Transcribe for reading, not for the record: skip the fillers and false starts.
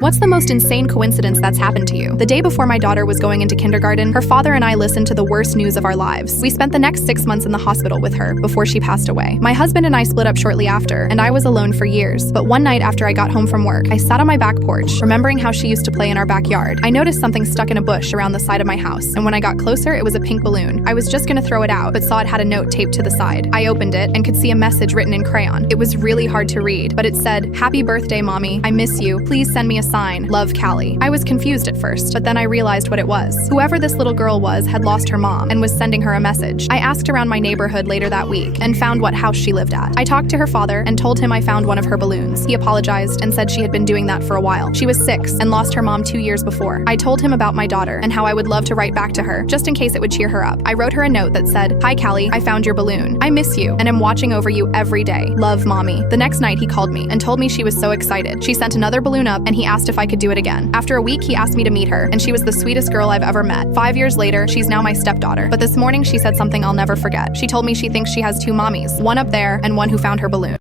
What's the most insane coincidence that's happened to you? The day before my daughter was going into kindergarten, her father and I listened to the worst news of our lives. We spent the next 6 months in the hospital with her before she passed away. My husband and I split up shortly after, and I was alone for years. But one night after I got home from work, I sat on my back porch, remembering how she used to play in our backyard. I noticed something stuck in a bush around the side of my house, and when I got closer, it was a pink balloon. I was just gonna throw it out, but saw it had a note taped to the side. I opened it and could see a message written in crayon. It was really hard to read, but it said, "Happy birthday, Mommy. I miss you. Please send me a sign. Love, Callie." I was confused at first, but then I realized what it was. Whoever this little girl was had lost her mom and was sending her a message. I asked around my neighborhood later that week and found what house she lived at. I talked to her father and told him I found one of her balloons. He apologized and said she had been doing that for a while. She was 6 and lost her mom 2 years before. I told him about my daughter and how I would love to write back to her, just in case it would cheer her up. I wrote her a note that said, "Hi, Callie. I found your balloon. I miss you and am watching over you every day. Love, Mommy." The next night he called me and told me she was so excited. She sent another balloon up and he asked if I could do it again. After a week, he asked me to meet her, and she was the sweetest girl I've ever met. 5 years later, she's now my stepdaughter. But this morning she said something I'll never forget. She told me she thinks she has 2 mommies, one up there and one who found her balloon.